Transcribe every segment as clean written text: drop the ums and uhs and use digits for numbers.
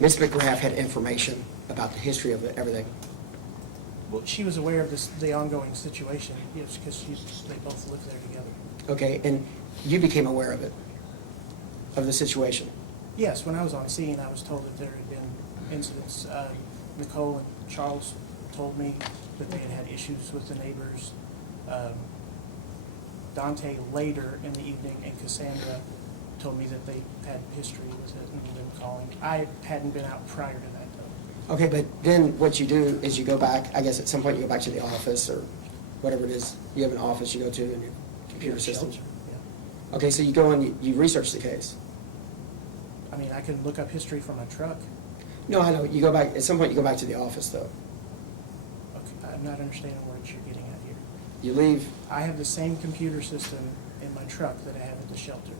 Ms. McGrath had information about the history of everything. Well, she was aware of the ongoing situation, yes, because they both lived there together. Okay, and you became aware of it, of the situation? Yes, when I was on scene, I was told that there had been incidents. Nicole and Charles told me that they had had issues with the neighbors. Dante later in the evening and Cassandra told me that they had history with it and them calling. I hadn't been out prior to that, though. Okay, but then what you do is you go back, I guess at some point you go back to the office or whatever it is. You have an office you go to in your computer system. Yeah. Okay, so you go and you research the case. I mean, I can look up history from my truck. No, I know. You go back, at some point you go back to the office though. Okay, I'm not understanding what you're getting at here. You leave, I have the same computer system in my truck that I have at the shelter.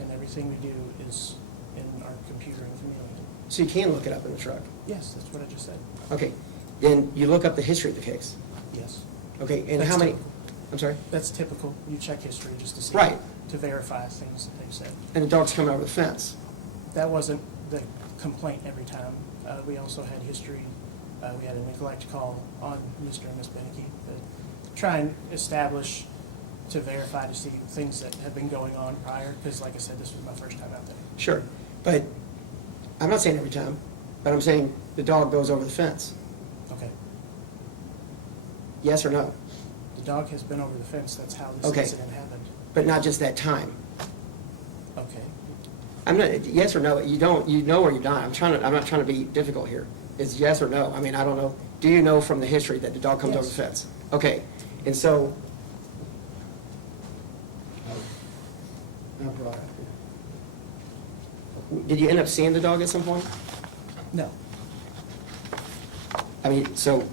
And everything we do is in our computer in Chameleon. so you can look it up in the truck. Yes, that's what I just said. Okay, then you look up the history of the case. Yes. Okay, and That's how many, typical. I'm sorry? That's typical. You check history just to see. Right. To verify things that they've said. And the dog's coming over the fence. That wasn't the complaint every time. We also had history. We had a neglect call on Mr. and Ms. Beneke. Try and establish to verify to see things that have been going on prior, because like I said, this was my first time out there. Sure, but I'm not saying every time, but I'm saying the dog goes over the fence. Okay. Yes or no? The dog has been over the fence. That's how this Okay. incident happened. But not just that time. Okay. I'm not, yes or no, you don't, you know or you're not. I'm not trying to be difficult here. It's yes or no. I mean, I don't know. Do you know from the history that the dog comes over the Yes. fence? Okay, and so. Did you end up seeing the dog at some point? No. I mean, so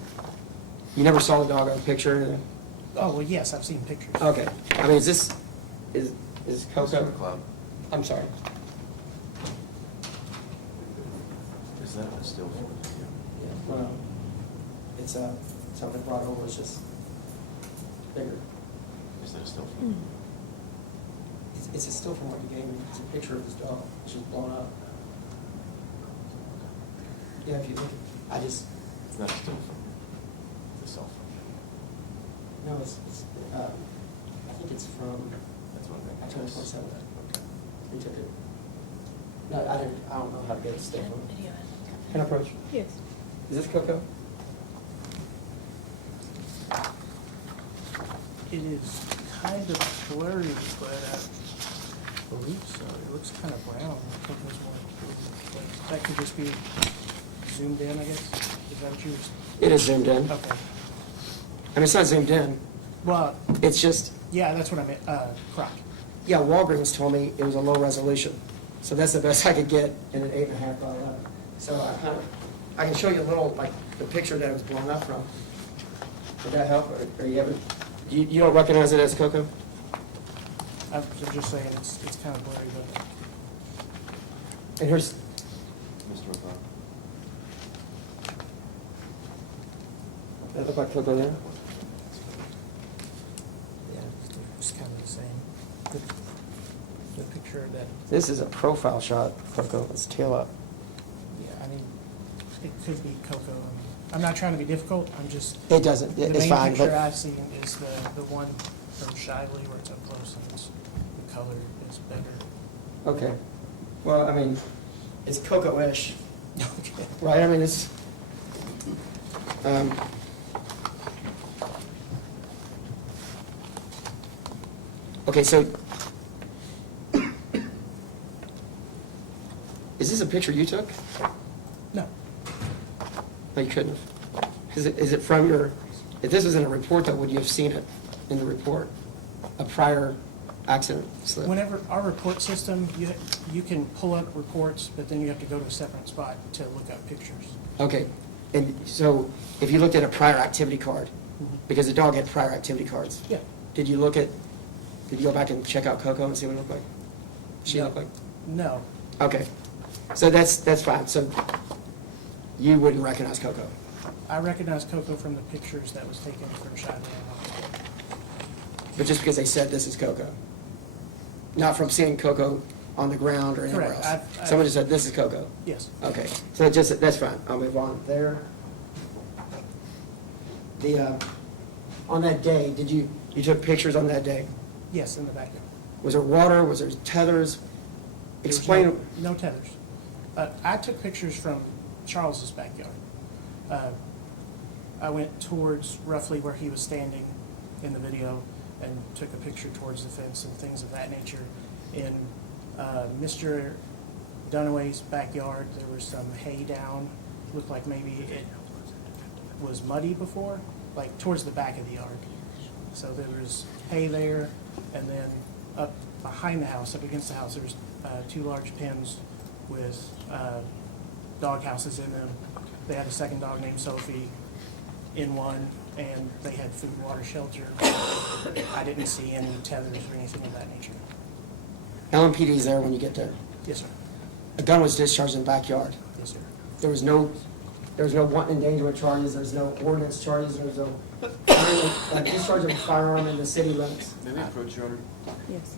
you never saw the dog on a picture? Oh, well, yes, I've seen pictures. Okay, I mean, is Coco? McLeod, I'm sorry. is that a still photo? Well, it's something brought over, it's just bigger. Is that a still photo? It's a still from what you gave me. It's a picture of his dog, which is blown up. Yeah, if you look, I just, It's not a still from the cell phone. no, I think it's from That's what I October think. 27th. Okay. We took it. No, I don't know how to get it still. Can I approach? Yes. Is this Coco? It is kind of blurry, but I believe so. It looks kind of brown. Coco's more, but that could just be zoomed in, I guess. Is that what you were? It is zoomed in. Okay. I mean, it's not zoomed in. Well, It's just, yeah, that's what I meant. Croc. yeah, Walgreens told me it was a low resolution. So that's the best I could get in an 8.5 by 11. So I can show you a little, like, the picture that it was blown up from. Would that help? Or you haven't, you don't recognize it as Coco? I'm just saying it's kind of blurry, but And here's, Mr. McLeod? that look like Coco there? yeah, it's kind of the same. The picture of that, This is a profile shot of Coco. It's tail up. yeah, I mean, it could be Coco. I'm not trying to be difficult. I'm just. It doesn't, The it's main fine, picture but, I've seen is the one from Shively where it's up close and the color is better. okay. Well, I mean, it's Coco-ish, Okay. right? I mean, it's, okay, so, is this a picture you took? No, No, you couldn't have. Is it from your, if this was in a report, though, would you have seen it in the report? A prior accident slip? whenever our report system, you can pull up reports, but then you have to go to a separate spot to look up pictures. Okay, and so if you looked at a prior activity card, because the dog had prior activity cards, Yeah. did you go back and check out Coco and see what it looked like? She No. looked like? No, Okay, so that's fine. So you wouldn't recognize Coco? I recognize Coco from the pictures that was taken from Shively. but just because they said this is Coco. Not from seeing Coco on the ground or anywhere Correct. else. I've- Someone just said this is Coco. Yes. Okay, so just, that's fine, I'll move on there. On that day, you took pictures on that day? Yes, in the backyard. Was there water, was there tethers? There was Explain, no tethers. I took pictures from Charles's backyard. I went towards roughly where he was standing in the video and took a picture towards the fence and things of that nature. In Mr. Dunaway's backyard, there was some hay down. Looked like maybe it was muddy before, like towards the back of the yard. So there was hay there, and then up behind the house, up against the house, there was 2 large pens with dog houses in them. They had a second dog named Sophie in one, and they had food, water, shelter. I didn't see any tethers or anything of that nature. LMPD's there when you get there. Yes, sir. A gun was discharged in the backyard. Yes, sir. There was no wanton endangerment charges, there's no ordinance charges, there's no discharge of a firearm in the city limits. May we approach your honor? Yes.